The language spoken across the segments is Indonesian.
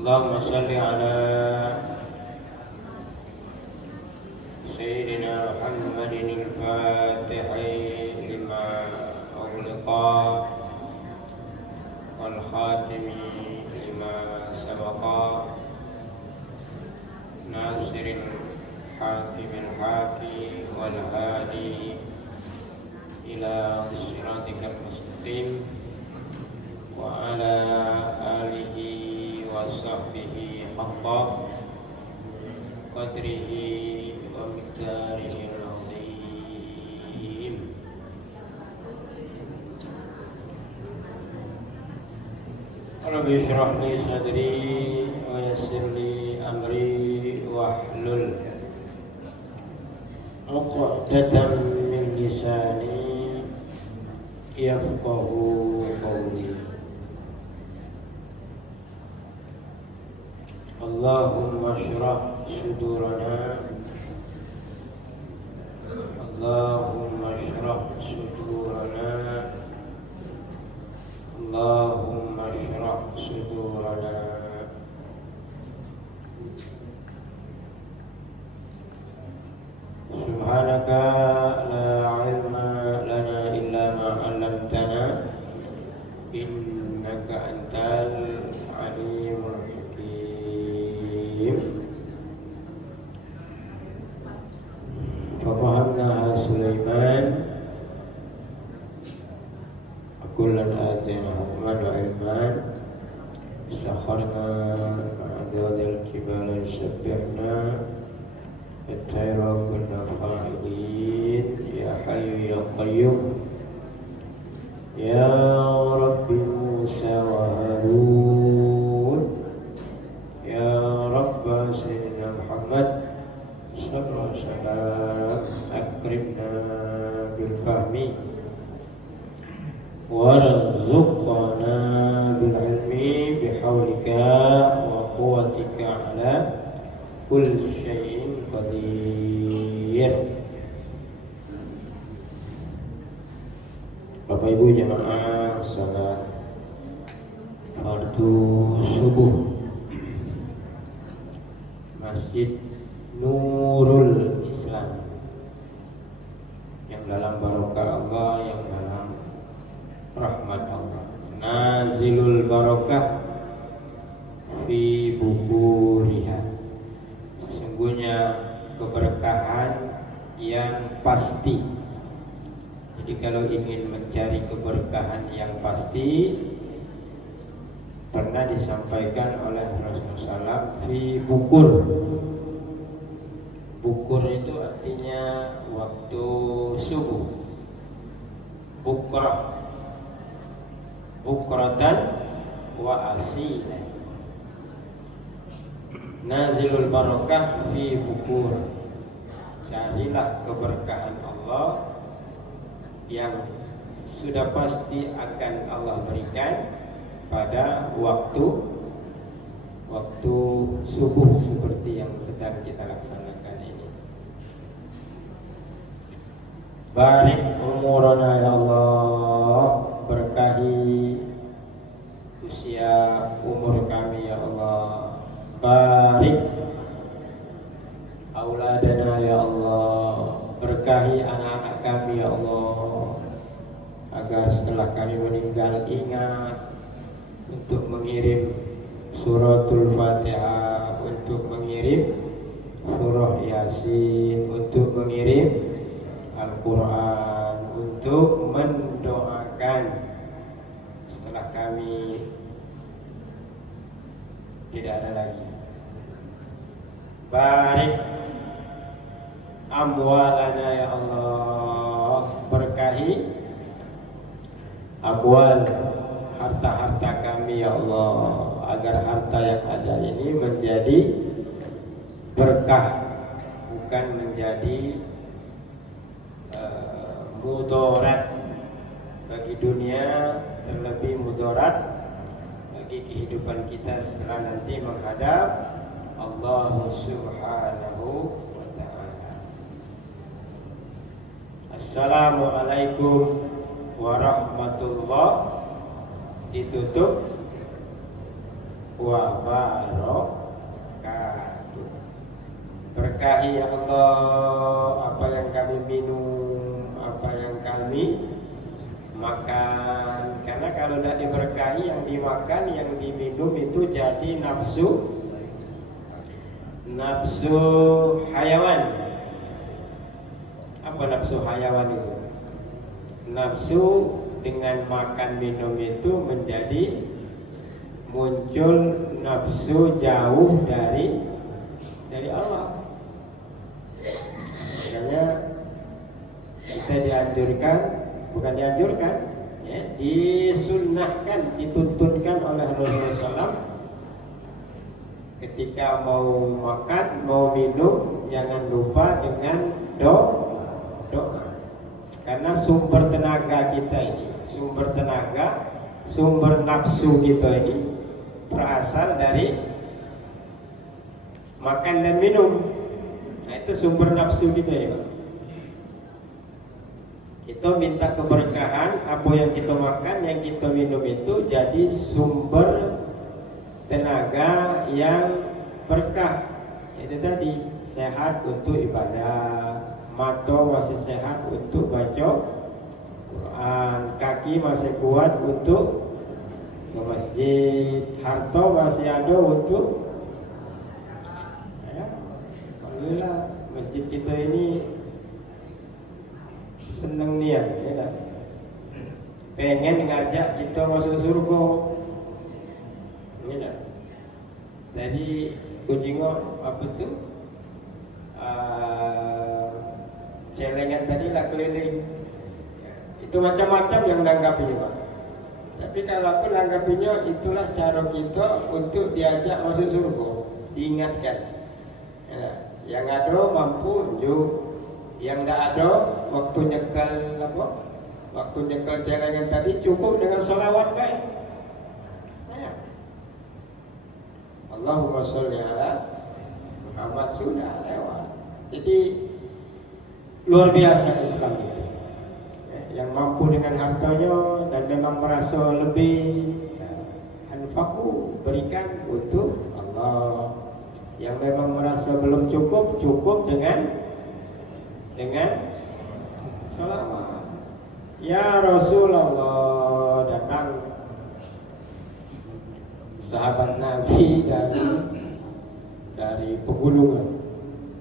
اللهم صل على سيدنا محمد الفاتح لما أغلق والخاتم لما سبق ناصر الحق بالحق والهادي إلى صراطك المستقيم وعلى آله وصحبه حق قدره ومقداره العظيم. رب اشرح لي صدري ويسر لي أمري واحلل عقدة من لساني يفقهوا قولي. اللهم اشرح صدورنا اللهم اشرح صدورنا اللهم اشرح صدورنا. سبحانك لا علم لنا إلا ما علمتنا إنك أنت العليم الحكيم. ففهمناها سليمان وكلا آتينا حكما وعلما استخرنا مع ذات الجبال يسبحنا الطير كنا فاعلين. يا حي يا قيوم يا رب موسى وهارون يا رب سيدنا محمد صلى الله عليه وسلم أكرمنا بالفهم وارزقنا بالعلم بحولك وقوتك على كل شيء qadir. Bapak Ibu jemaah salat fardu subuh Masjid Nurul Islam yang dalam barokah Allah, yang dalam rahmat Allah, nazilul barokah fi bukuriha, sesungguhnya keberkahan yang pasti. Jadi kalau ingin mencari keberkahan yang pasti, pernah disampaikan oleh Rasulullah SAW fi bukur. Bukur itu artinya waktu subuh. Bukrah, bukratan wa asilan. Nazilul barakah fi bukur. Carilah keberkahan Allah yang sudah pasti akan Allah berikan pada waktu subuh seperti yang sedang kita laksanakan ini. Barik umurana ya Allah, berkahi usia umur kami ya Allah. Barik auladana ya Allah, berkahi anak-anak kami ya Allah, agar setelah kami meninggal ingat untuk mengirim suratul Fatihah, untuk mengirim surah Yasin, untuk mengirim Al-Quran, untuk mendoakan setelah kami tidak ada lagi. Barik amwalana ya Allah, berkahi amwal, harta-harta kami ya Allah, agar harta yang ada ini menjadi berkah, bukan menjadi mudarat bagi dunia, terlebih mudarat bagi kehidupan kita setelah nanti menghadap Allah Subhanahu wa ta'ala. Assalamualaikum warahmatullahi, ditutup wa barakatuh. Berkahi ya Allah apa yang kami minum, apa yang kami makan. Karena kalau tidak diberkahi, yang dimakan, yang diminum itu jadi nafsu hayawan. Apa nafsu hayawan itu? Nafsu dengan makan minum itu menjadi muncul nafsu jauh dari Allah. Makanya kita disunnahkan, dituntunkan oleh Rasulullah SAW ketika mau makan, mau minum, jangan lupa dengan doa. Karena sumber tenaga kita ini, sumber nafsu kita ini berasal dari makan dan minum. Nah, itu sumber nafsu kita ya, Pak. Kita minta keberkahan, apa yang kita makan, yang kita minum itu jadi sumber tenaga yang berkah. Itu tadi, sehat untuk ibadah, mata masih sehat untuk baca Quran, kaki masih kuat untuk ke masjid, harta masih ada untuk alhamdulillah. Masjid kita ini senang niat, ya tak? Pengen ngajak kita masuk surga, ya tak? Jadi kujingo apa tu? Celengan tadi lah keliling. Itu macam-macam yang nanggapinya, Pak. Tapi kalau aku nanggapinya itulah cara kita untuk diajak masuk surga, diingatkan. Ya, yang ada mampu unjuk, yang tidak ada waktu nyekel apa? Waktu nyekel celengan tadi cukup dengan sholawat kan? Ya. Allahumma sholli ala Muhammad sudah lewat. Jadi luar biasa Islam itu. Yang mampu dengan hartanya dan memang merasa lebih, anfaqu, berikan untuk Allah. Yang memang merasa belum cukup dengan sholawat. Ya Rasulullah, datang sahabat Nabi dari pegunungan.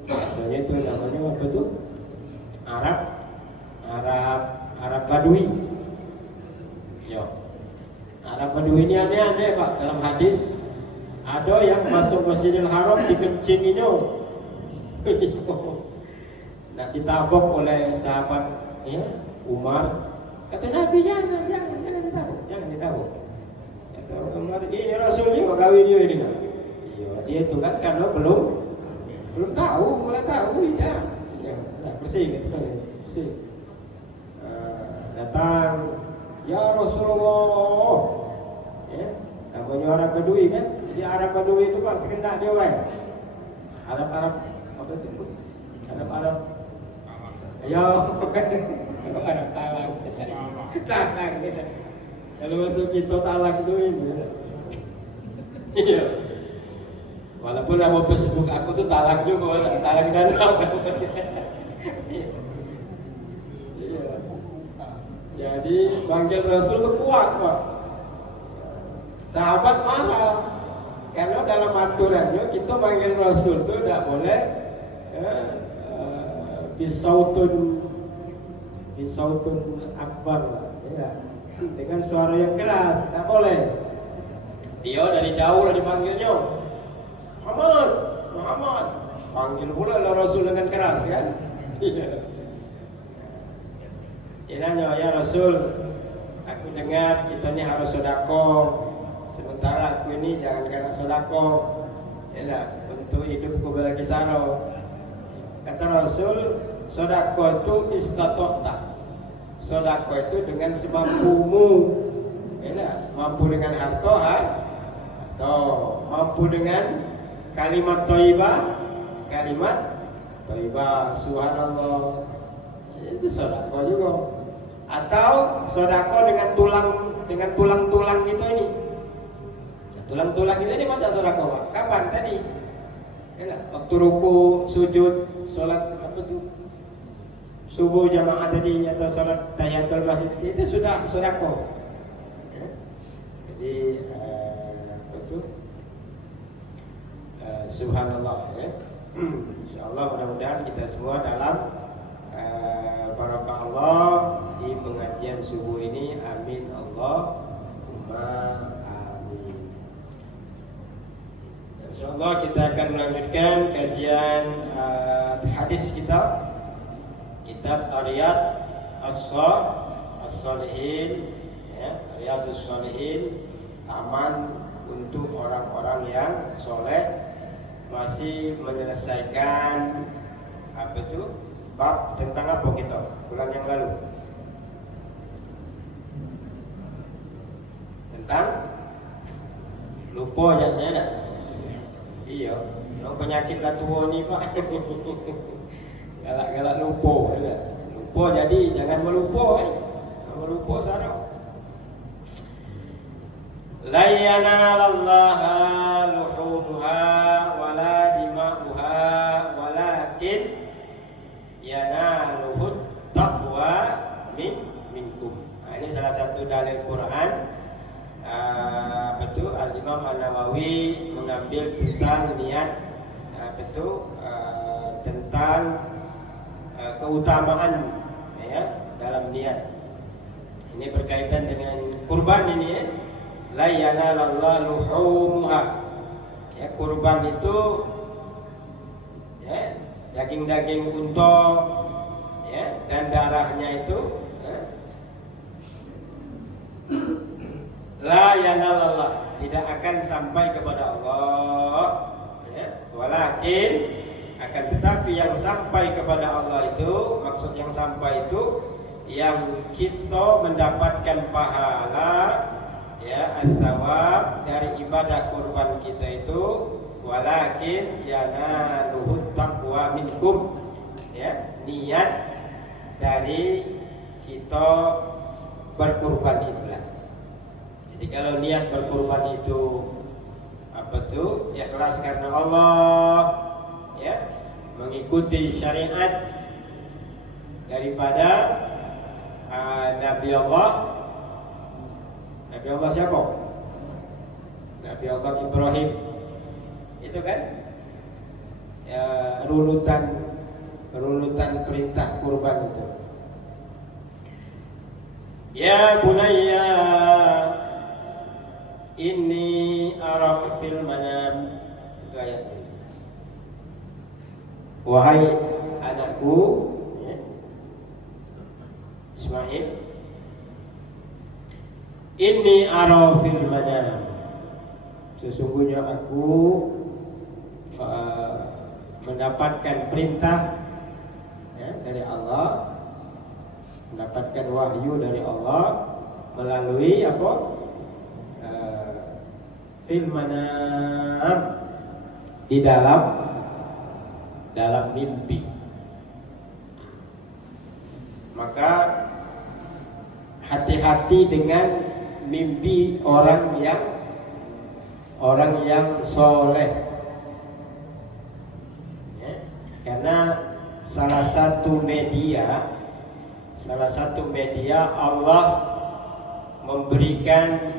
Biasanya itu namanya apa tuh? Arab Badui. Yo. Arab Badui ini aneh-aneh, Pak. Dalam hadis ada yang masuk Masjidil Haram dikencinginya. Nah, ditabok oleh sahabat ya, Umar. Kata Nabi jangan ditabok. Kata Umar, ini Rasulnya kok kawin dia ini kan? Iya, dia itu kan karena belum tahu, mulai tahu tidak. Ya, bersih gitu kan. Bersih. Datang, ya Rasulullah, ya, namanya Arab Badui kan. Jadi Arab Badui itu Pak sekendak dia kan. Arab apa itu? Arab. Ya, Arab talak gitu. Kalau masuk kita talak itu ini. Iya. Walaupun nama Facebook aku tuh talak juga, talak dan apa. Jadi panggil Rasul itu kuat, Pak. Sahabat marah. Karena dalam aturannya kita panggil Rasul itu tidak boleh bisautun akbar, ya. Dengan suara yang keras, tidak boleh. Dia dari jauh lah dipanggilnya, Muhammad. Panggil pula lah Rasul dengan keras, kan? Iya. Dia nanya, ya Rasul, aku dengar kita ini harus sedekah. Sementara aku ini jangan karena sedekah, ya untuk hidupku bagi sana. Kata Rasul, sedekah itu istatota. Sedekah itu dengan semampumu, ya, mampu dengan harta, atau mampu dengan kalimat thayyibah, subhanallah. Itu sedekah juga. Atau sedekah dengan tulang kita ini. Tulang-tulang kita ini baca sedekah, Pak. Kapan tadi? Ya, waktu ruku, sujud, sholat apa tuh? Subuh jamaah tadi atau sholat tahiyatul masjid itu sudah sedekah. Ya. Jadi apa tuh? Subhanallah ya. Insyaallah mudah-mudahan kita semua dalam barokah Allah di pengajian subuh ini. Amin Allahumma amin. Insyaallah kita akan melanjutkan kajian hadis kita, kitab Riyadh As-Shalihin ya, Riyadhus Shalihin, taman untuk orang-orang yang soleh. Masih menyelesaikan apa itu? Bab tentang apa kita bulan yang lalu? Tentang lupa jangan. Iya, yang penyakit lah tua ni Pak. Galak-galak lupa ya. Lupa jadi jangan melupa Jangan melupa sarap. La yanalallaha luhumuha wala dima'uha walakin yanaluhut taqwa minkum. Ini salah satu dalil Quran. Betul Al-Imam An-Nawawi mengambil tentang niat, betul tentang keutamaan ya dalam niat. Ini berkaitan dengan kurban ini ya. La yanalallahu luhumuha. Ya, kurban itu ya, daging-daging unta ya, dan darahnya itu ya. La yanalallah, tidak akan sampai kepada Allah ya. Walakin akan tetapi yang sampai kepada Allah itu, maksud yang sampai itu yang kita mendapatkan pahala ya, as-sawab dari ibadah kurban kita itu, walakin yanaluhut taqwa minkum ya, niat dari kita berkurban itulah. Jadi kalau niat berkurban itu apa tuh? Ikhlas karena Allah ya, mengikuti syariat daripada Nabi Allah siapa? Nabi Allah Ibrahim. Itu kan ya, runutan perintah kurban itu. Ya bunayya inni ara fil manam. Itu ayat ini. Wahai anakku ya, Ismail, inni ara fil manam, sesungguhnya aku mendapatkan perintah ya, dari Allah, mendapatkan wahyu dari Allah melalui apa? Fil manam, di dalam mimpi. Maka hati-hati dengan mimpi orang yang soleh ya, karena salah satu media Allah memberikan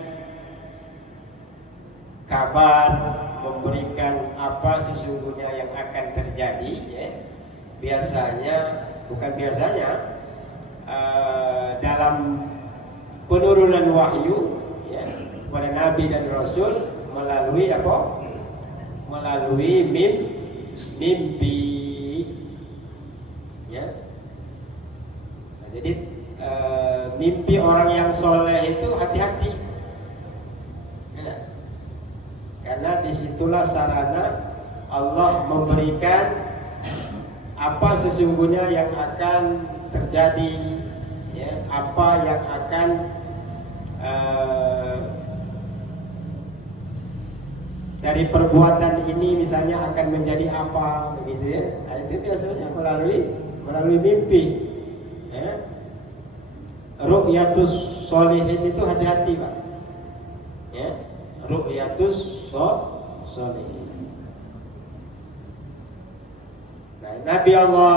kabar, memberikan apa sesungguhnya yang akan terjadi ya. Dalam penurunan wahyu ya, kepada Nabi dan Rasul melalui apa? Melalui mimpi ya. Nah, jadi mimpi orang yang soleh itu hati-hati ya. Karena disitulah sarana Allah memberikan apa sesungguhnya yang akan terjadi ya, apa yang akan dari perbuatan ini misalnya akan menjadi apa begitu ya. Nah, itu biasanya melalui mimpi ya. Ru'yatus sholihin itu hati-hati Pak ya. ru'yatus sholihin. Nah, Nabi Allah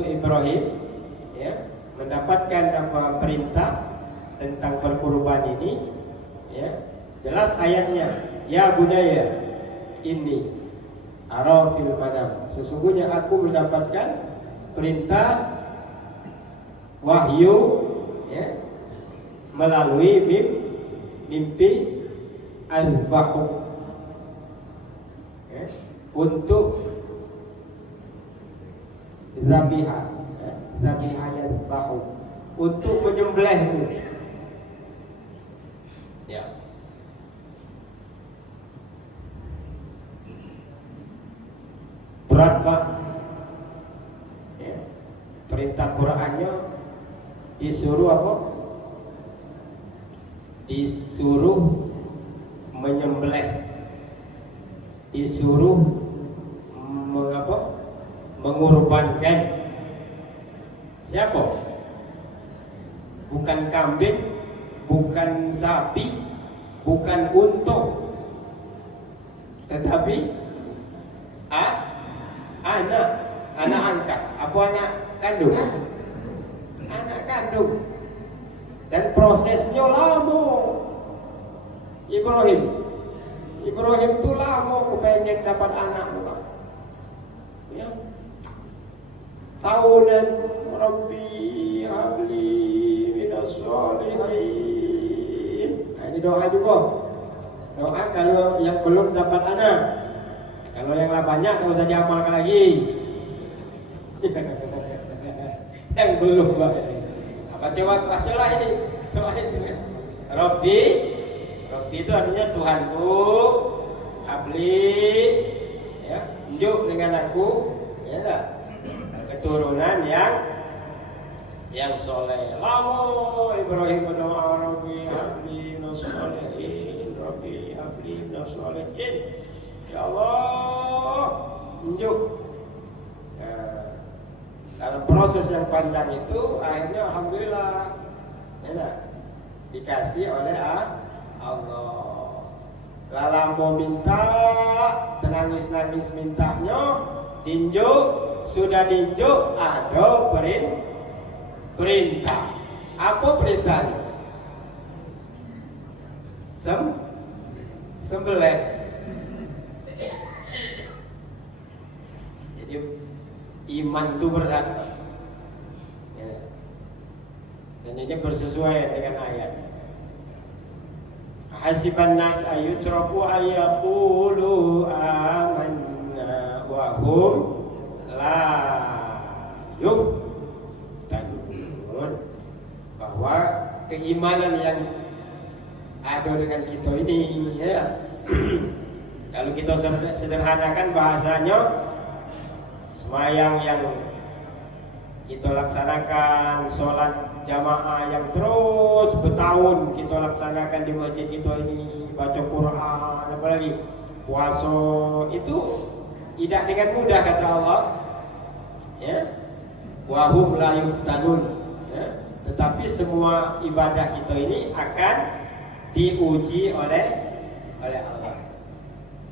Ibrahim ya, mendapatkan perintah tentang berkurban ini ya, jelas ayatnya, ya bunaya inni ara fil manam, sesungguhnya aku mendapatkan perintah wahyu ya, melalui mimpi al-bahu ya, untuk zabiha ya, zabiha al-bahu, untuk menyembelihmu ya. Berat Pak ya. Perintah Qur'annya disuruh apa? Disuruh menyembelih, disuruh mengorbankan. Siapa? Bukan kambing, bukan sapi, bukan unta, tetapi anak angkat. Apa anak kandung? Anak kandung. Dan prosesnya lama. Ibrahim itu lama kepengen dapat anak. Ya. Tahunan Rabbi habli minas sholihin. Nah, ini doa juga. Doa kalau yang belum dapat anak. Kalau yang lah banyak nggak usah diamalkan lagi. Yang belum baca lah ini. Doa itu. Rabbi itu artinya Tuhanku, habli ya, unjuk dengan aku ya enggak, keturunan yang soleh. Lama Ibrahim berdoa, Rabbi habli minas sholihin, Rabbi habli minas sholihin. Ya Allah, unjuk. Dalam proses yang panjang itu akhirnya alhamdulillah ya enggak, dikasih oleh Allah. Lala mau minta, tenangis-nangis mintanya, dinjuk, sudah dinjuk, ada perintah. Apa perintahnya? Sembelih. Jadi iman itu berat ya. Dan ini bersesuaian dengan ayat. Hasiban nas ayutraku ayaqulu amanna wa hum la yuftanun, bahwa keimanan yang ada dengan kita ini ya. Kalau kita sederhanakan bahasanya, semayang yang kita laksanakan, sholat jamaah yang terus bertahun kita laksanakan di masjid kita ini, baca Quran, apalagi puasa, itu tidak dengan mudah kata Allah ya. Wahum la yuftanun ya. Tetapi semua ibadah kita ini akan diuji oleh Allah.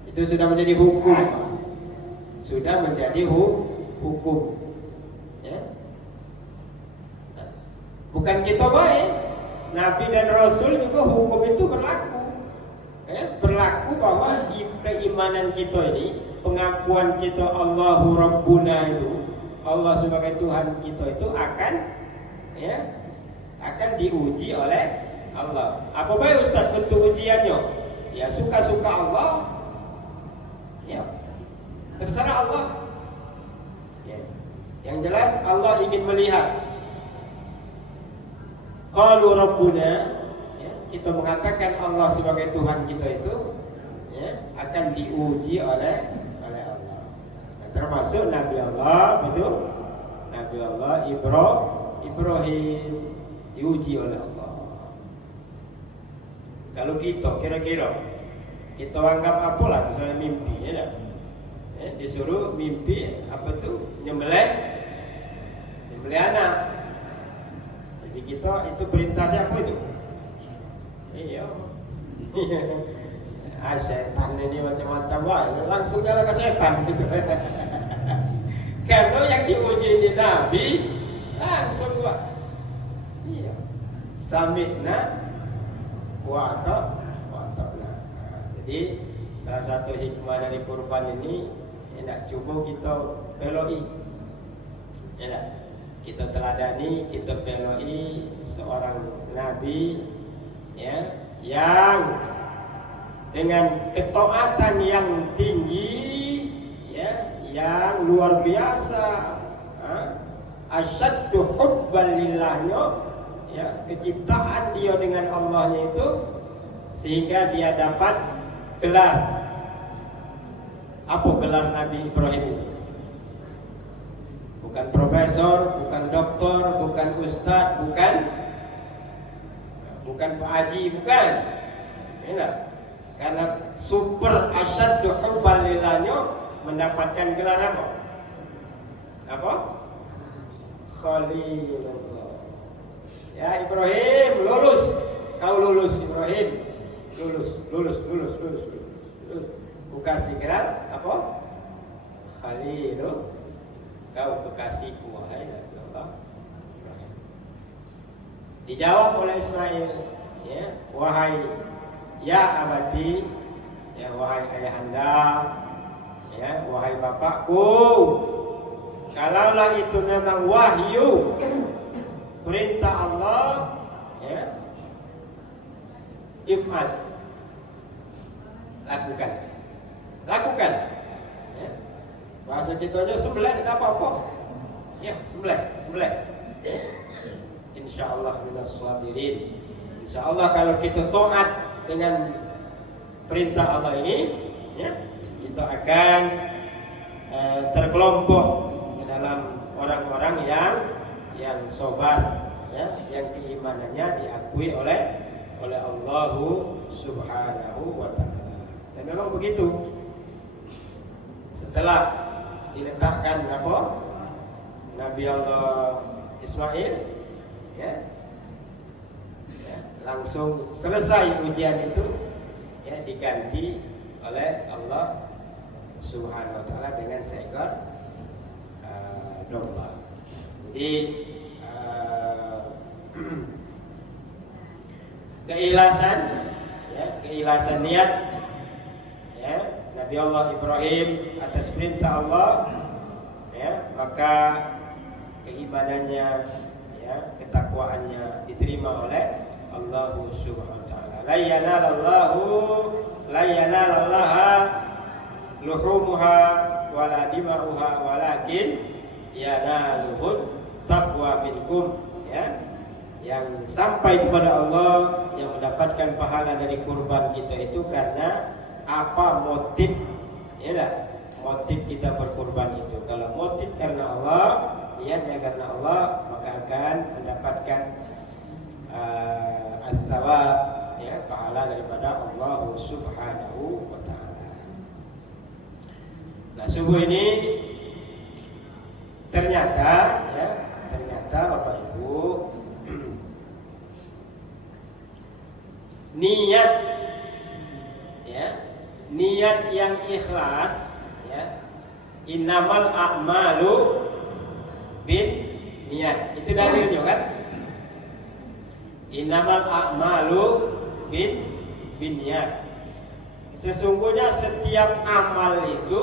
Itu sudah menjadi hukum, sudah menjadi hukum ya. Bukan kita baik, Nabi dan Rasul juga hukum itu berlaku ya. Berlaku bahwa keimanan kita ini, pengakuan kita Allahu Rabbuna itu, Allah sebagai Tuhan kita itu akan diuji oleh Allah. Apa baik Ustaz bentuk ujiannya? Ya suka-suka Allah ya, terserah Allah ya. Yang jelas Allah ingin melihat. Qalu Rabbuna ya, kita mengatakan Allah sebagai Tuhan kita itu ya, akan diuji oleh Allah. Nah, termasuk Nabi Allah, betul? Nabi Allah Ibrahim diuji oleh Allah. Kalau kita kira-kira kita anggap apalah, misalnya mimpi ya, disuruh mimpi apa tuh, nyembelih anak. Jadi kita itu perintah siapa itu? Iya, Setan ini macam-macam wah, langsung jalan ke setan gitu. Karena yang diuji ini Nabi langsung wah. Iya. Sami'na wa ata'na. Jadi salah satu hikmah dari kurban ini nak cuba kita peloi. Ya, kita teladani, kita peloi seorang nabi ya yang dengan ketaatan yang tinggi ya, yang luar biasa, asyaddu hubban lillahnya ya, kecintaan dia dengan Allahnya itu sehingga dia dapat gelar. Apa gelar Nabi Ibrahim itu? Bukan profesor, bukan doktor, bukan ustaz, bukan Pak Haji, bukan. Ya, karena super asyaddu hubban lillahnya mendapatkan gelar apa? Apa? Khalilullah. Ya Ibrahim, lulus. Kau lulus Ibrahim. Lulus. Ku kasih gelar apa? Khalilullah. Kau kekasihku wahai Allah. Dijawab oleh Ismail, ya, wahai ya abadi, ya wahai ayahanda, ya wahai bapakku, kalaulah itu memang wahyu perintah Allah, ya, if'al, lakukan, ya. Bahasa kita aja sembelih tidak apa-apa, ya sembelih. Insyaallah minas sabirin. Insyaallah kalau kita taat dengan perintah Allah ini, ya, kita akan terkelompok ke dalam orang-orang yang sabar, ya, yang keimanannya diakui oleh Allah Subhanahu wa taala. Dan memang begitu. Setelah diletakkan apa? Nabi Allah Ismail, ya, langsung selesai ujian itu, ya, diganti oleh Allah Subhanahu wa taala dengan seekor domba. Jadi keikhlasan niat, ya, Nabi Allah Ibrahim atas perintah Allah, ya, maka keimanannya, ya, ketakwaannya diterima oleh Allah Subhanahu wa taala. La yanalallaha luhumuha wala dima'uha walakin yanaluhut taqwa minkum, ya. Yang sampai kepada Allah, yang mendapatkan pahala dari kurban kita itu karena apa motif, ya dah, motif kita berkurban itu. Kalau motif karena Allah, niatnya karena Allah, maka akan mendapatkan as-sawab, ya, pahala daripada Allah Subhanahu wa taala. Nah, subuh ini ternyata Bapak Ibu, niat, ya, niat yang ikhlas, ya, innamal a'malu bin niat, itu dalilnya kan? Innamal a'malu bin niat. Sesungguhnya setiap amal itu,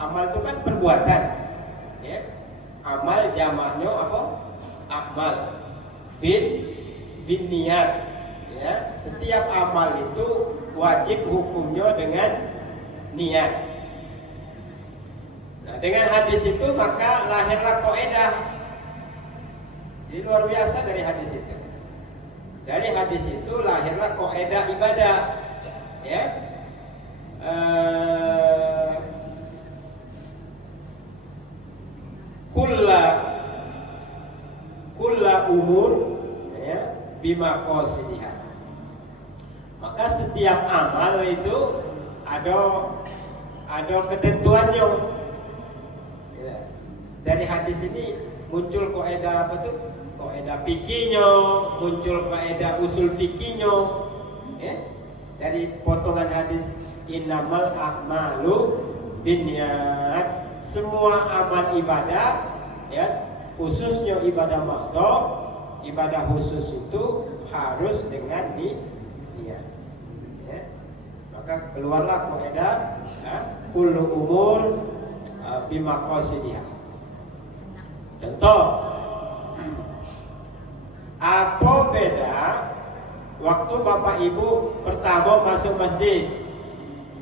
amal itu kan perbuatan, ya. Amal jamaknya apa? Amal bin niat, ya. Setiap amal itu wajib hukumnya dengan niat. Nah, dengan hadis itu maka lahirlah kaidah. Jadi luar biasa dari hadis itu. Dari hadis itu lahirlah kaidah ibadah, ya. Kulla umur, ya, bima qasidiha. Maka setiap amal itu ada ketentuannya. Ya. Dari hadis ini muncul kaidah apa tuh? Kaidah fikihnya, muncul kaidah usul fikihnya. Ya. Dari potongan hadis innamal a'malu binniyat. Semua amal ibadah, ya, khususnya ibadah makhdhu, ibadah khusus itu harus dengan niat. Ya. Maka keluarlah kaidah kullu umur bimaqasidiha. Contoh, apa beda waktu Bapak Ibu pertama masuk masjid?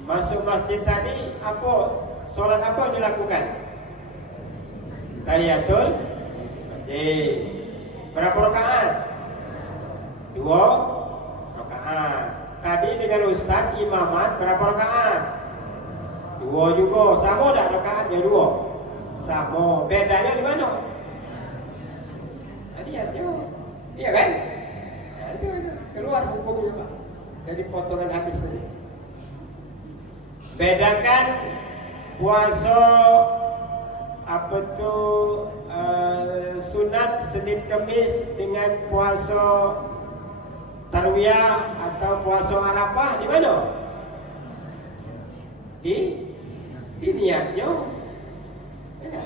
Masuk masjid tadi apa? Sholat apa yang dilakukan? Tahiyatul masjid. Berapa rakaat? 2 rakaat. Tadi dengan Ustaz imamat berapa rakaat? 2 juga. Sama tak rakaatnya 2? Sama. Bedanya di mana? Tadi aja. Iya kan? Itu keluar hukumnya Pak dari potongan hadis tadi. Bedakan puasa apa tuh sunat Senin Kemis dengan puasa Tarwiyah atau puasa Arafah di mana? Di niatnya. Ya.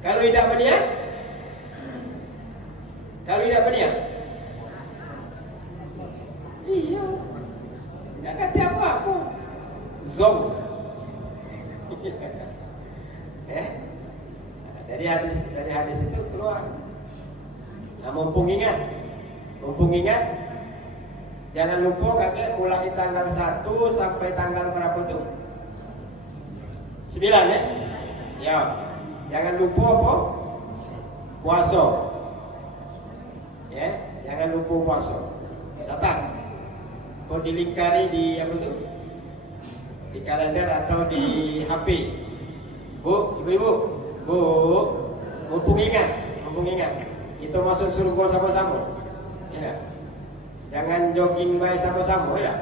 Kalau tidak berniat, iya, tidak kata apa-apa. Zong. Dari hadis itu keluar. Nah, mumpung ingat, jangan lupa kakek mulai tanggal 1 sampai tanggal berapa tuh? 9 ya? Ya. Jangan lupa apa? Puasa. Ya, jangan lupa puasa. Catat. Kau dilingkari di apa tuh? Di kalender atau di HP. Bu, ibu-ibu, mumpung ingat. Kita masuk surga sama-sama. Ya. Jangan jogging baik sama-sama ya.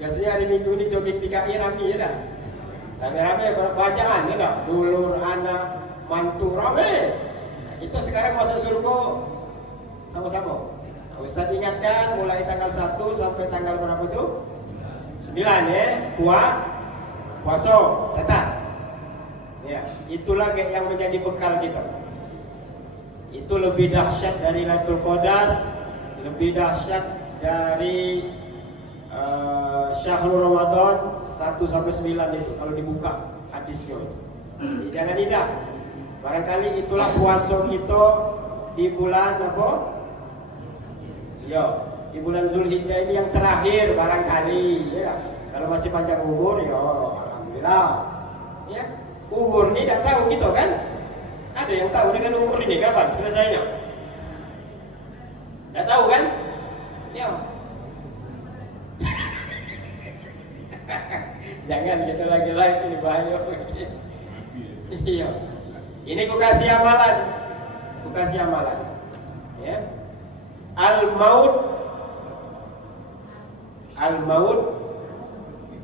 Biasanya hari Minggu ini jogging 3 kali rame ya dah. Rame-rame bacaan ya dah. Dulur, anak, mantu rame. Nah, kita sekarang masuk surga sama-sama. Ustaz ingatkan mulai tanggal 1 sampai tanggal berapa itu? 9 ya, puasa, catat. Ya, itulah yang menjadi bekal kita. Itu lebih dahsyat dari Lailatul Qadar, lebih dahsyat dari Syahrul Ramadan 1 sampai 9 itu kalau dibuka hadisnya itu. Jangan tidak. Barangkali itulah puasa kita di bulan apa? Ya, di bulan Zulhijjah ini yang terakhir barangkali ya. Kalau masih panjang umur ya alhamdulillah. Ya, umur ini tidak tahu gitu kan? Ada yang tahu dengan umur ini kapan selesainya? Tidak tahu kan? Ya. Jangan kita lagi-lagi ini bahaya. Iya. Ini ku kasih amalan. Ya. Al-maut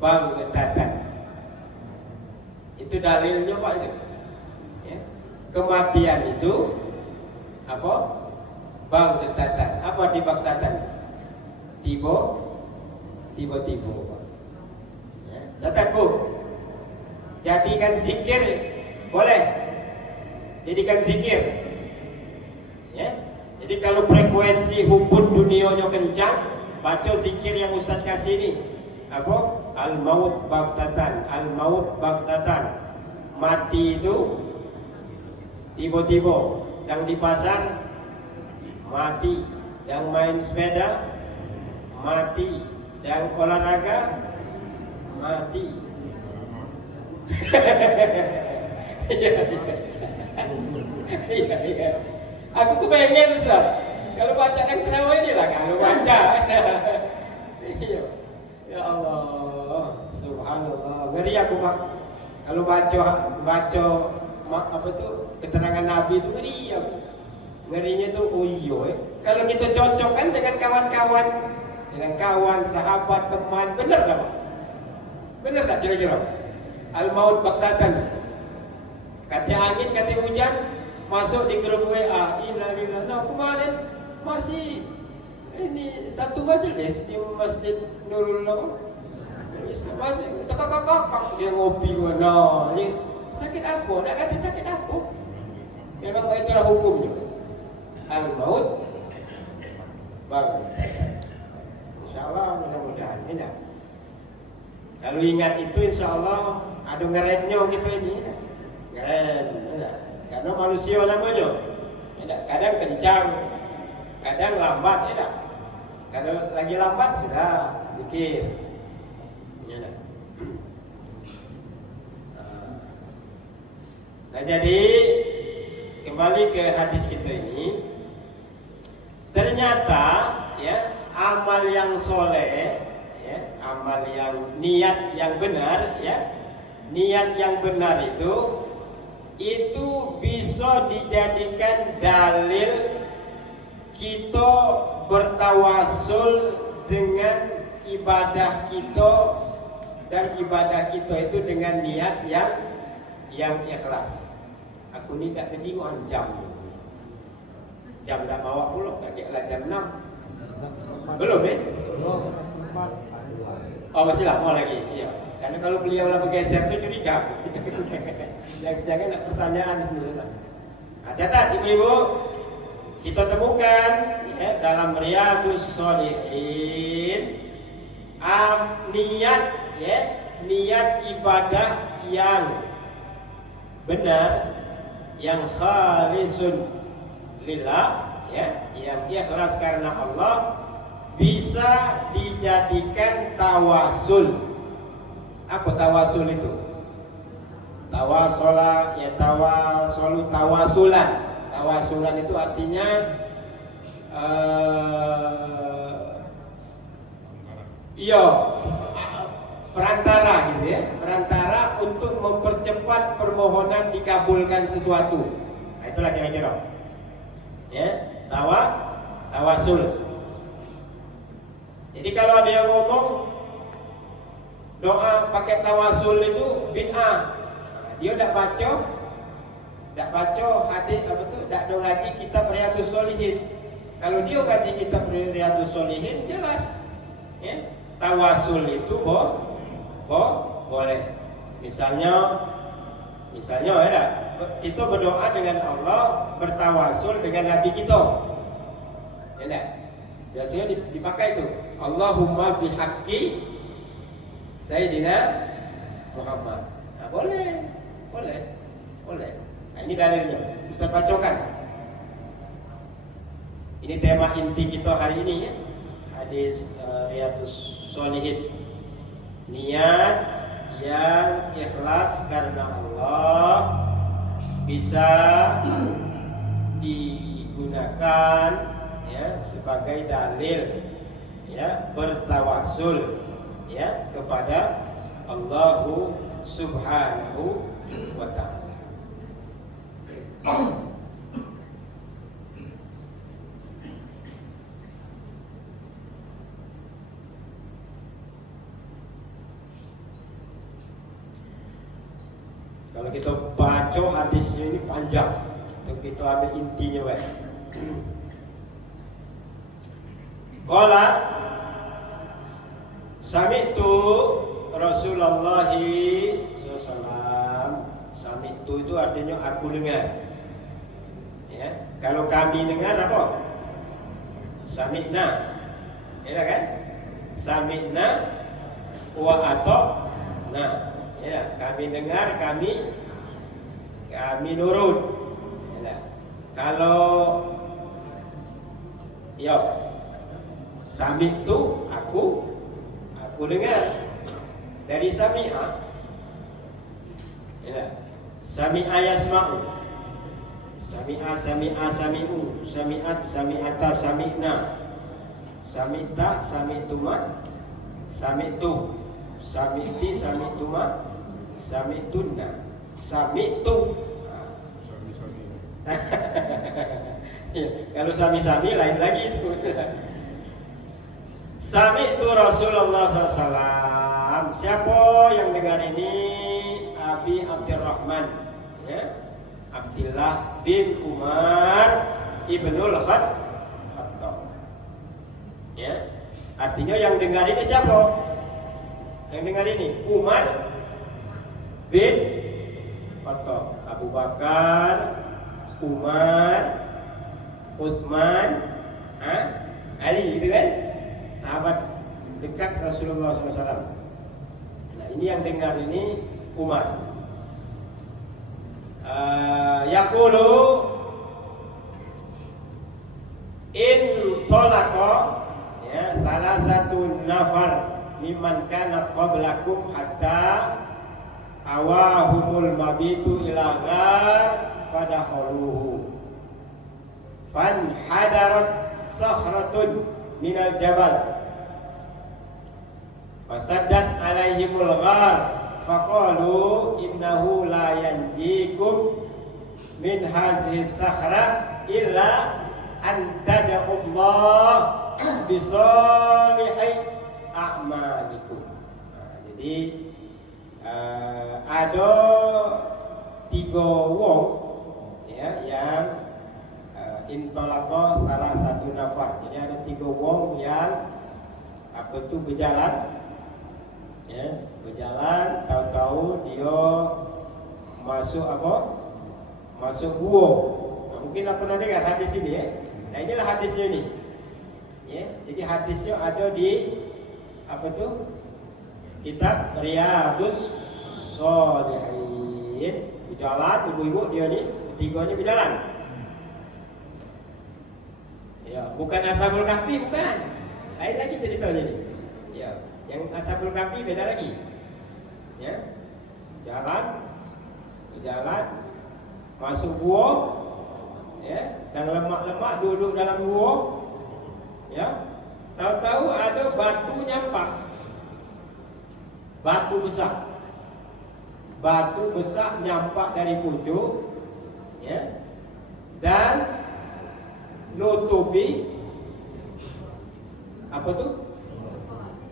baghtatan. Itu dalilnya Pak itu. Ya. Kematian itu apa? Baghtatan. Apa di baghtatan? Tiba-tiba. Ya. Catatku. Jadikan zikir boleh. Jadikan zikir. Ya. Jadi kalau frekuensi hubud dunianya kencang, baca zikir yang Ustaz kasih ini. Apa? Al-maut baghtatan. Mati itu tiba-tiba. Yang di pasar mati, yang main sepeda mati, yang olahraga mati. Iya. Aku kepengen Ustaz. Kalau baca yang ceramah ini lah kalau baca. Iya. Ya Allah, subhanallah. Ngeri aku Pak. Kalau baca apa tuh keterangan Nabi itu ngeri ya. Ngerinya tuh oh iya. Kalau kita cocokkan dengan kawan-kawan, sahabat, teman, benar enggak Pak? Benar enggak kira-kira? Al-maut baghtatan. Kata angin, kata hujan, masuk di grup WA, innalillahi. Nah, kemarin masih ini satu majelis di Masjid Nurul masih kakak dia ngopi mana ni sakit apa? Nak kata sakit apa? Memang itulah hukumnya. Al-maut baru. InsyaAllah mudah-mudahan ini. Kalau ingat itu insyaAllah ada ngeremnya gitu ini. Ngerem. Karena manusia namanya. Kadang kencang, kadang lambat. Kalau lagi lambat sudah zikir. Nah, jadi kembali ke hadis kita ini, ternyata ya amal yang soleh, ya, amal yang niat yang benar, ya, niat yang benar itu bisa dijadikan dalil kita bertawasul dengan ibadah kita, dan ibadah kita itu dengan niat yang ikhlas. Aku ni tak tengok jam dah bawa pula, tak kira lah jam 6. Belum Oh masih lama lagi. Iya. Karena kalau beliau lah bergeser tu curiga. Jangan nak pertanyaan dulu. Nah, catat ibu-ibu, kita temukan ya, dalam Riyadhus Shalihin niat ya, niat ibadah yang benar, yang khalisun lillah ya, yang ikhlas karena Allah, bisa dijadikan tawasul. Apa tawasul itu? Tawasola ya, tawasulan. Tawasulan itu artinya perantara gitu ya, perantara untuk mempercepat permohonan dikabulkan sesuatu. Nah, itulah kira-kira. Ya, tawasul. Jadi kalau ada yang ngomong doa pakai tawasul itu bid'ah. Dia tak baca hadis apa tu, tak ada ngaji kitab Riyadhus Shalihin. Kalau dia ngaji kitab Riyadhus Shalihin jelas. Ya, tawasul itu boleh. Misalnya ya, kita berdoa dengan Allah, bertawasul dengan Nabi kita. Ya, biasanya dipakai itu. Allahumma bihaqqi Sayyidina Muhammad. Nah, boleh. Nah, ini dalilnya. Ustaz bacakan. Ini tema inti kita hari ini ya. Hadis Riyadhus Shalihin. Niat yang ikhlas karena Allah bisa digunakan ya sebagai dalil ya bertawasul ya kepada Allah Subhanahu wa ta'ala. Kalau kita baca hadisnya ini panjang, kita ambil intinya weh. Qala sami'tu Rasulullah SAW. Sami'tu itu artinya aku dengar. Ya, kalau kami dengar apa? Sami'na. Ya kan? Sami'na wa ata'na. Ya, kami dengar, kami nurut. Ya, kalau sami'tu aku dengar. Dari sami'a. Ya. Sami'a yasma'u. Sami'a sami'u. Sami'at sami'ata sami'na. Sami'ta sami'tuma. Sami'tu. Sami'ti sami'tuma. Sami'tunna. Sami'tu. Ya, kalau sami-sami lain lagi itu. Sami'tu Rasulullah SAW. Siapa yang dengar ini? Abi Abdurrahman, ya, Abdillah bin Umar ibnul Khattab. Ya. Artinya yang dengar ini siapa? Yang dengar ini Umar bin Khattab. Abu Bakar, Umar, Utsman, Ali, gitu kan? Sahabat dekat Rasulullah SAW. Nah, ini yang dengar ini Umar. Yaqulu in talaqa, ya, salah satu nafar mimman kana qablakum hatta awahumul mabitu ila ghar fadakhaluhu fan hadarat sakhratun minal jabal fasaddat alaihimul ghar faqalu innahu la yanjikum min hazihi sakhra illa an tad'ullah bisolihai a'malikum. Jadi ada 3 wong, ya, yang intolako salah satu nafar. Jadi ada 3 wong yang berjalan, ya, berjalan, tahu-tahu dia masuk masuk gua. Nah, mungkin pernah dengar hadis ini, ya. Nah, inilah hadisnya ini, ya. Jadi hadisnya ada di kitab Riyadhus Shalihin. Berjalan, ibu-ibu dia ni, ketiganya berjalan. Ya, bukan Ashabul Kahfi, bukan. Lain lagi ceritanya ni. Ya, yang Ashabul Kahfi beda lagi. Ya, berjalan, masuk gua, ya, dan lemak-lemak duduk dalam gua, ya. Tahu-tahu ada batu nyampak, batu besar nyampak dari pucuk, ya, dan nutupi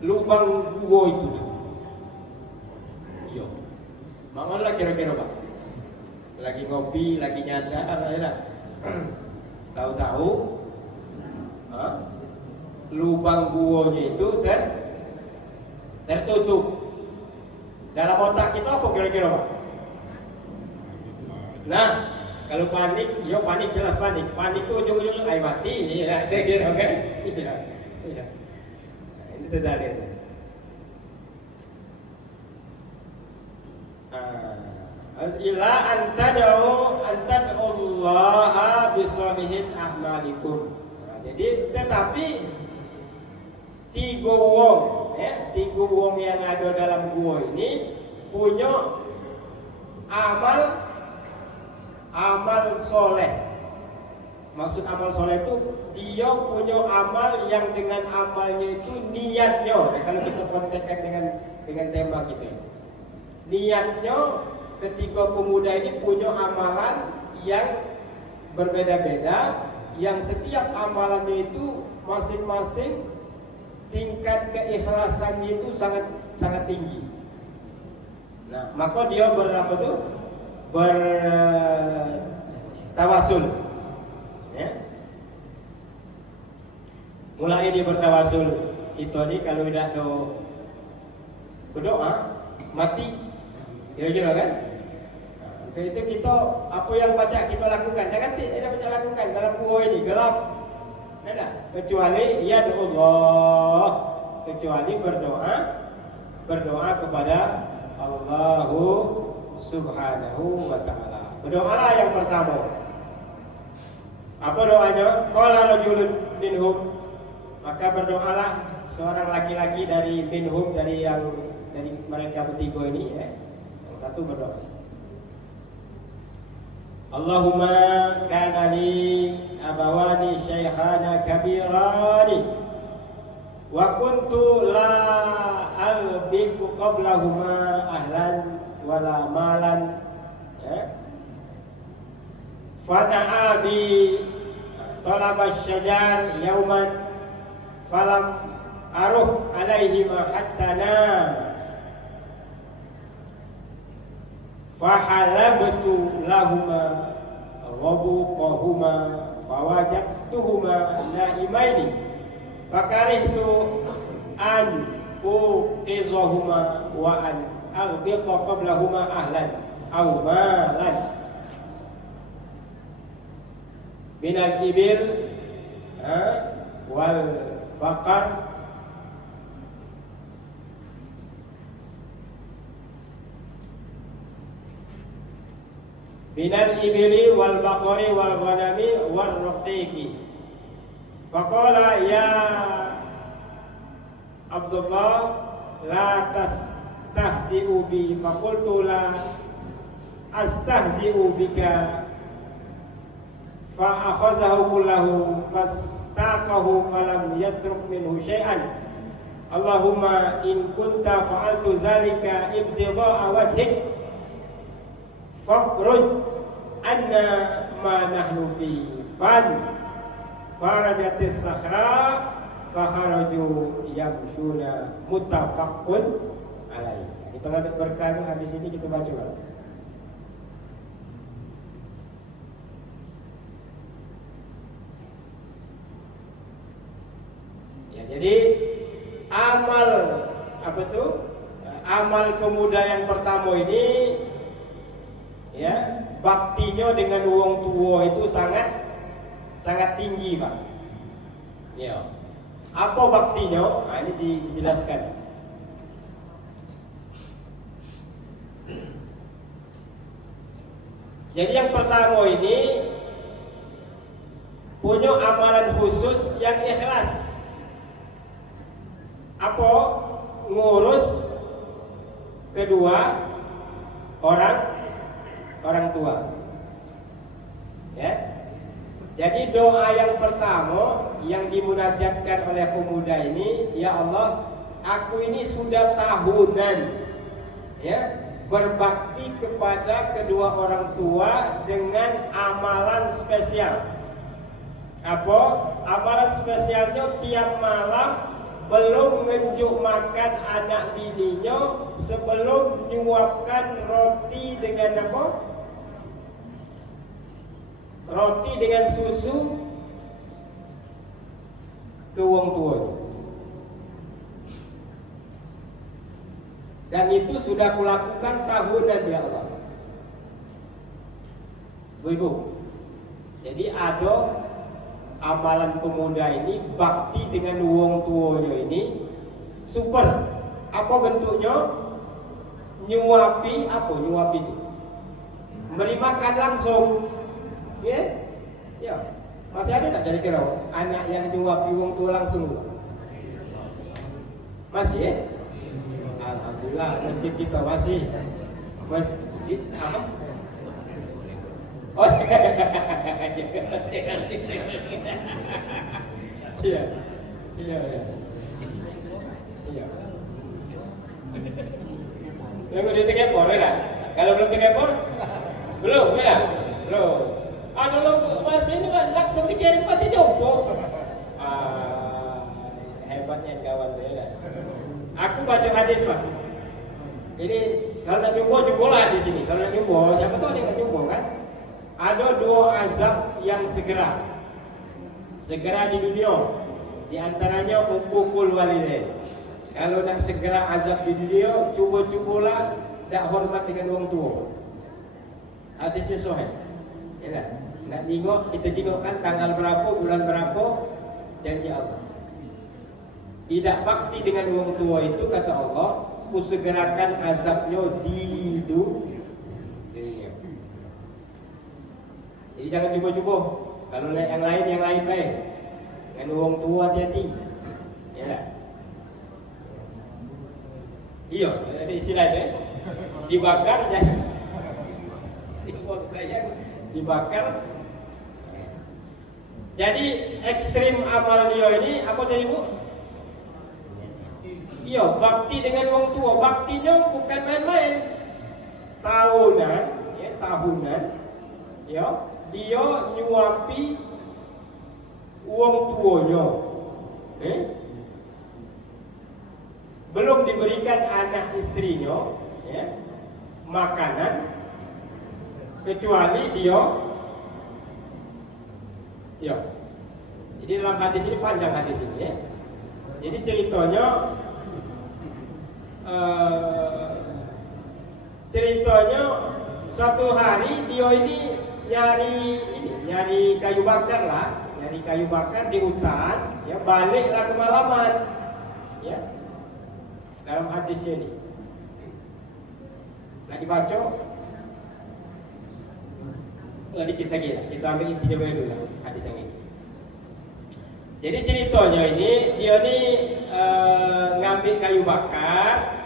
lubang gua itu. Yo, mangalah kira-kira Pak? Lagi ngopi, lagi nyadar, lah. Tahu-tahu, lubang guanya itu tertutup. Dalam otak kita apa kira-kira Pak? Nah, kalau panik, panik jelas panik. Panik itu ujung-ujungnya air mati, ya, kira-kira, oke? Iya. Ini tadi. Ila antad'ullaha bisolihin a'malikum. Nah, jadi tetapi 3 wong, ya, 3 wong yang ada dalam gua ini punya amal soleh. Maksud amal soleh itu dia punya amal yang dengan amalnya itu niatnya. Nah, kalau kita kontekskan dengan tema kita, niatnya ketiga pemuda ini punya amalan yang berbeda-beda, yang setiap amalannya itu masing-masing tingkat keikhlasannya itu sangat tinggi. Nah, maka dia bertawasul, ya. Mulai dia bertawasul, kita ni kalau tidak berdoa mati, kira-kira kan? Nah, itu kita apa yang baca kita lakukan, jangan tidak baca lakukan dalam gua ini gelap. Tidak, kecuali Allah, kecuali berdoa kepada Allahu Subhanahu wa ta'ala. Berdoalah yang pertama. Apa doanya? Qala rajulun minhum, maka berdoalah seorang laki-laki dari minhum, dari mereka bertiga ini, ya. Yang satu berdoa, Allahumma kana li abawani syaikhana kabirani wa kuntu la albiku qablahuma ahlan wala malan, ya. Fana'a bi talaba syajar yauman falam aruh alaihima hatta nam fahalabtu lahuma ghabuqahuma fawajadtuhuma naimaini fakarihtu an uqizahuma wa an aghbiqa qablahuma ahlan aw malan minal ibil wal baqar minal ibili wal baqari wal ghanami wal raqiqi. Faqala ya Abdullah la tastahzi'u bi, faqultu la astahzi'u bika, fa akhadhahu kullahu fastaqahu falam yatruk minhu syai'an. Allahumma in kunta fa'altu zalika ibtigha'a wajhik fakhruj anna ma nahnu fi fan farajatis sakhra fakharaju yamshuna muttafaqun alaih. Kita lanjut berkali habis ini kita baca kan? Ya, jadi amal apa tuh? Amal pemuda yang pertama ini ya, baktinya dengan wong tua itu sangat tinggi, Pak. Ya. Apa baktinya? Nah, ini dijelaskan. Jadi yang pertama ini punya amalan khusus yang ikhlas. Apa? Ngurus kedua orang tua. Ya. Jadi doa yang pertama yang dimunajatkan oleh pemuda ini, ya Allah, aku ini sudah tahunan ya berbakti kepada kedua orang tua dengan amalan spesial. Apa? Amalan spesialnya tiap malam belum ngejuk makan anak bininya sebelum nyuapkan roti dengan apa? Roti dengan susu ke wong tua. Dan itu sudah kulakukan tahunan, ya Allah. Ibu. Jadi ada amalan pemuda ini bakti dengan wong tuanya ini super. Apa bentuknya? Nyuapi, apa nyuapi itu? Beri makan langsung. Ya? Ya. Masih ada tak kira-kira anak yang nyuapi wong tua langsung? Masih ya? Alhamdulillah, masjid kita masih. Masjid apa? Oh, iya, iya, iya. Yang udah tekepor ya? Kalau belum tekepor, belum ya? Belum. Lo masih ini langsung dikirim pati jompo. Hebatnya kawan saya. Aku baca hadis, Pak. Ini kalau nak jumbo lah di sini. Kalau nak jumbo, siapa tahu ada nak jumbo kan? Ada dua azab yang segera di dunia. Di antaranya hukukul walidain. Kalau nak segera azab di dunia, cuba-cubalah tak hormat dengan orang tua. Hadisnya sahih. Ya, nak tengok, kita tengokkan tanggal berapa, bulan berapa, janji Allah. Tidak bakti dengan orang tua itu, kata Allah, kusegerakan azabnya di dunia. Jadi jangan cuba-cuba. Kalau yang lain baik. Dengan orang tua hati-hati. Ya tak? Iya, ada istilah itu. Dibakar jangan. Dibakar. Jadi ekstrim amal dia ini apa tadi Bu? Iya, bakti dengan orang tua. Baktinya bukan main-main. Tahunan, ya, dia nyuapi uang tuanya. Belum diberikan anak istrinya, ya, makanan, kecuali dia Ya. Jadi dalam hadis ini panjang hadis ini ya. Jadi ceritanya suatu hari dia ini nyari kayu bakar lah, nyari kayu bakar di hutan, ya baliklah kemalaman, ya dalam hadisnya ini. Lagi baca, dikit lagi lah, kita ambil intinya dulu lah hadis yang ini. Jadi ceritanya ini dia ini ngambil kayu bakar.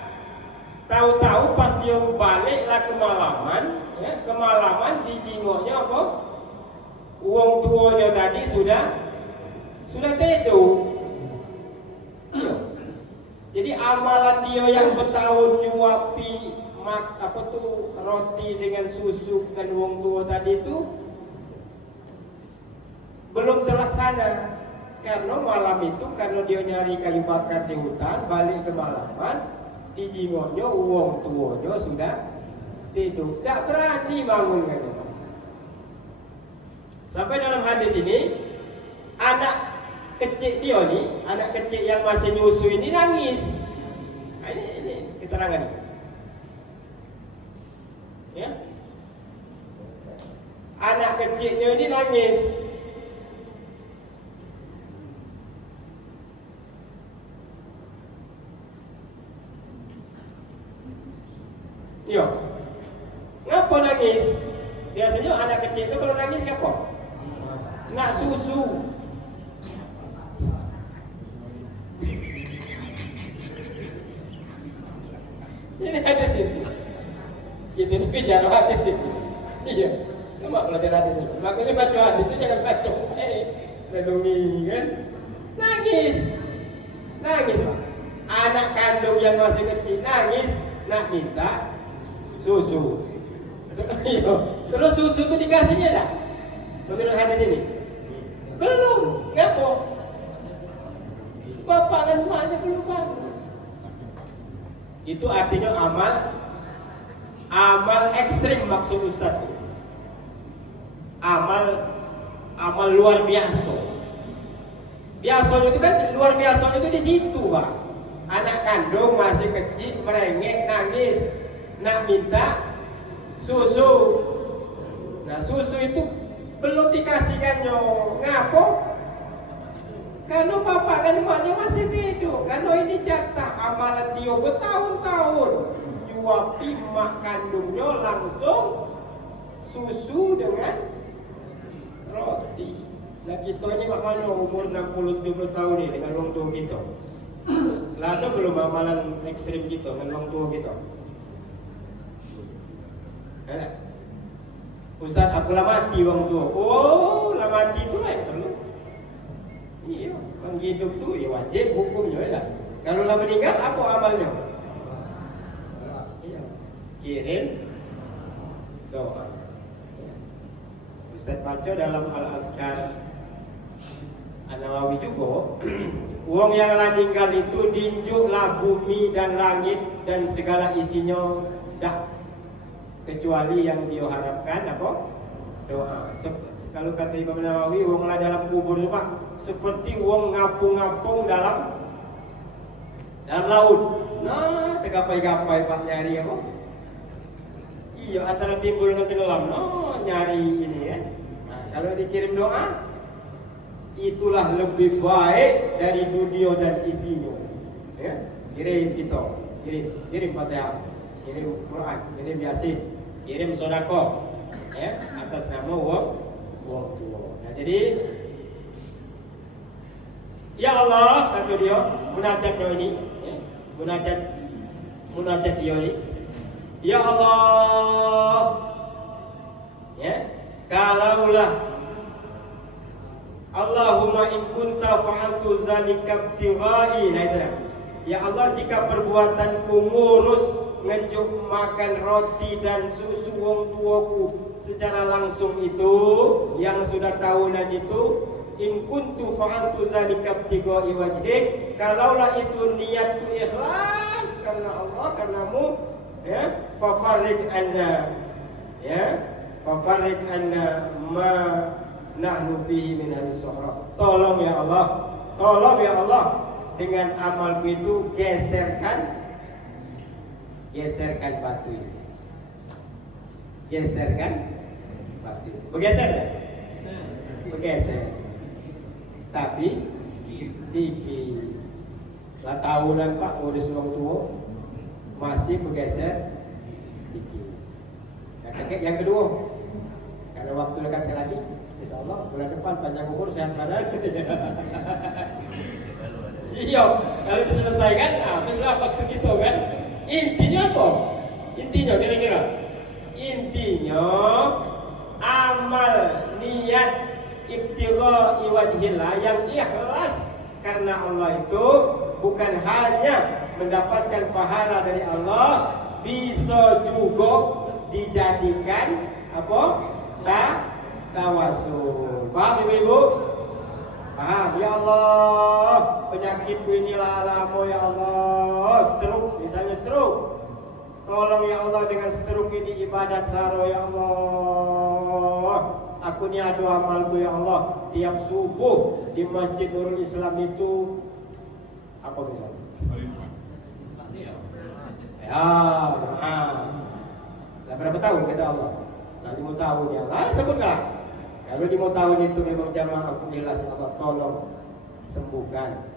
Tahu-tahu pas dia baliklah kemalaman di jingoknya apa? Uang tuanya tadi sudah tidur. Jadi amalan dia yang bertahun nyuapi roti dengan susu dan uang tua tadi itu belum terlaksana. Karena malam itu karena dia nyari kayu bakar di hutan, balik ke malaman, di jingoknya uang tuanya sudah tidur, tidak berani bangun katanya. Sampai dalam hadis ini anak kecil dia nih, anak kecil yang masih nyusu ini nangis. Nah, ini keterangan. Ya, anak kecilnya ini nangis. Yo, ngapa nangis? Biasanya anak kecil itu kalau nangis ngapa? Nak susu. Ini ada sih. Gitu nih bicara hadis ini. Iya, nama belajar hadis ini. Makanya baca hadis ini jangan baca. Renungi kan? Nangis Pak. Anak kandung yang masih kecil nangis, nak minta susu. Terus susu itu dikasihnya dah? Menurut hadis ini? Belum. Ngapa? Bapak dan emaknya belum bangun. Itu artinya amal ekstrim maksud Ustaz itu. Amal luar biasa. Biasanya itu kan luar biasa itu di situ, Pak. Anak kandung masih kecil merengek nangis, nak minta susu. Nah, susu itu belum dikasihkannya. Ngapa? Karena bapak dan emaknya masih tidur. Karena ini jatah amalan dia bertahun-tahun. Nyuapi mak kandungnya langsung susu dengan roti. Nah kita ini makanya umur 60-70 tahun ini dengan orang tua kita. Lalu belum amalan ekstrim kita dengan orang tua kita. Ada? Ustaz, aku lah mati orang tua. Oh, lah mati itu lah yang perlu. Iya, orang hidup tu ya wajib hukumnya lah. Kalau lah meninggal, apa amalnya? Iya, kirim doa. Ustaz baca dalam Al-Azkar An-Nawawi juga, uang yang lah meninggal itu dinjuklah bumi dan langit dan segala isinya dah, kecuali yang dia harapkan apa? Doa. Kalau kata Imam Nawawi, uang lah dalam kubur itu Pak, seperti uang ngapung-ngapung dalam laut. Nah, tergapai-gapai Pak nyari apa? Iya, antara timbul dengan tenggelam. No, nyari ini ya. Nah, kalau dikirim doa, itulah lebih baik dari dunia dan isinya. Ya, kirim kita, kirim Fatihah, kirim Quran, kirim Yasin, kirim sedekah, ya, atas nama uang tua. Nah, jadi ya Allah, kata dia, munajatnya ini, ya, munajat dia ini. Ya Allah, ya, kalaulah Allahumma in kunta fa'altu zalika ibtighai. Nah itu dah. Ya Allah, jika perbuatanku ngurus ngejuk makan roti dan susu wong tuaku secara langsung itu, yang sudah tahunan itu, in kuntu fa'altu zalika ibtighai wajhik, kalaulah itu niatku ikhlas karena Allah, karenamu, ya, fafarrik anna, ya, fafarrik anna ma nahnu fihi min hadis suhra. Tolong ya Allah, dengan amalku itu geserkan batu itu. Geserkan batu itu. Bergeser ya? Bergeser. Tapi dikit. Lah tahunan Pak, udah suang tua masih bergeser dikit. Yang kedua, karena waktu dekat lagi, insya Allah bulan depan panjang umur sehat badan. Iya, kalau diselesaikan, habis rapat begitu kan. Intinya apa? Intinya kira-kira. Intinya amal niat ibtigha wajhillah yang ikhlas karena Allah itu bukan hanya mendapatkan pahala dari Allah, bisa juga dijadikan apa? Tawasul. Paham Ibu? Paham? Ya Allah, penyakitku inilah alamu ya Allah. Stroke, misalnya stroke. Tolong ya Allah dengan stroke ini ibadat saro ya Allah. Aku ni ada amalku ya Allah. Tiap subuh di Masjid Nurul Islam itu apa misalnya? Lah berapa tahun kata Allah? Lah 5 tahun ya Allah. Sebutlah. Kalau 5 tahun itu memang jamaah aku ikhlas Allah, tolong sembuhkan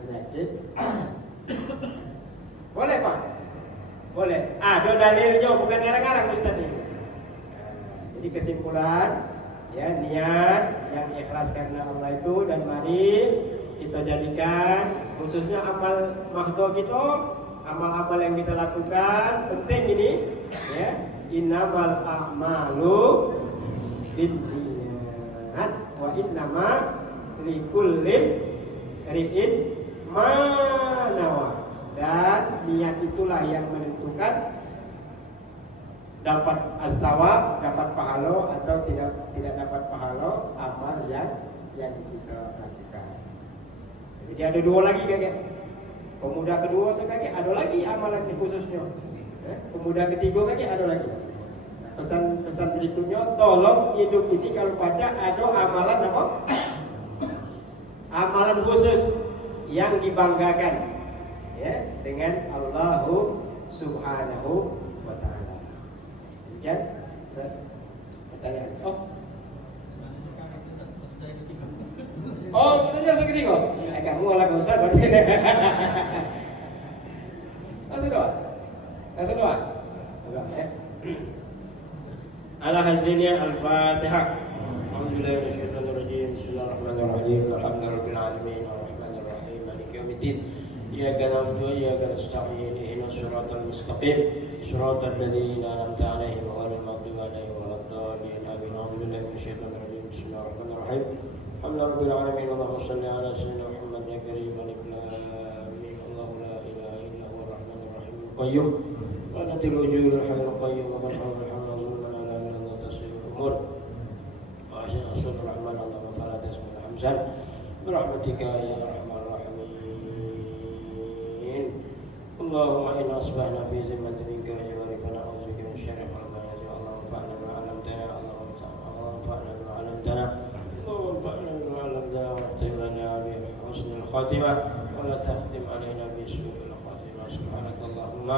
penyakit. Boleh Pak? Boleh. Ada dalilnya, bukan ngarang-ngarang Ustaz ini. Jadi kesimpulan, ya niat yang ikhlas karena Allah itu, dan mari kita jadikan khususnya amal mahdhah kita, amal-amal yang kita lakukan penting ini, ya. Innamal a'malu binniyat wa innama likulli imri'in ma nawa. Dan niat itulah yang menentukan dapat as-thawab, dapat pahala atau tidak dapat pahala amal yang kita lakukan. Jadi ada 2 lagi kakek. Pemuda kedua tu kakek ada lagi amalan khususnya. Pemuda ketiga kakek ada lagi. Pesan berikutnya, tolong hidup ini kalau baca ada amalan apa? Amalan khusus yang dibanggakan, ya, dengan Allah Subhanahu wa taala. Demikian pertanyaan. Pertanyaan ketiga. Kamu lah gak usah berarti. Langsung doa. Ya. Ala haziniya al-Fatihah. Alhamdulillah minasyaitonir rajim. Bismillahirrahmanirrahim. Alhamdulillahirabbil alamin. Arrahmanir rahim. Maliki yaumiddin. Iyyaka na'budu wa iyyaka nasta'in. Ihdinas siratal mustaqim. Siratal ladzina an'amta 'alaihim ghairil maghdubi 'alaihim waladdallin. Amin. Alhamdulillah minasyaitonir rajim. Bismillahirrahmanirrahim. Alhamdulillahirabbil alamin. Allahumma shalli ala sayyidina Muhammad ya karim. Alif lam mim. Allahu la ilaha illa huwar rahmanir rahim. Qayyum. Wa natil wujudul hayyul qayyum wa barhamul وأحسن أصول الأعمال اللهم فلا تسمع الأمثال برحمتك يا أرحم الراحمين. اللهم إنا أصبحنا في ذمة منك وجوارك ونعوذ بك من شر ما صنعت. اللهم انفعنا بما علمتنا واختم لنا بحسن الخاتمة ولا تختم علينا بسوء الخاتمة. سبحانك اللهم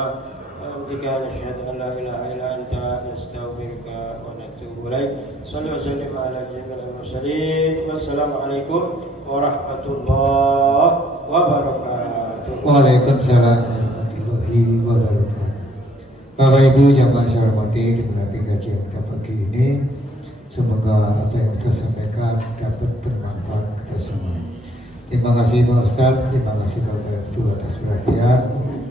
وبحمدك نشهد أن لا إله إلا أنت نستغفرك ونتوب إليك. صلى وسلم على جميع المرسلين. والسلام عليكم ورحمة الله وبركاته. Waalaikumsalam warahmatullahi wabarakatuh. Bapak Ibu jamaah saya hormati, dimulai kajian kita pagi ini, semoga apa yang kita sampaikan dapat bermanfaat kita semua. Terima kasih Pak Ustadz, terima kasih Bapak Ibu atas perhatian.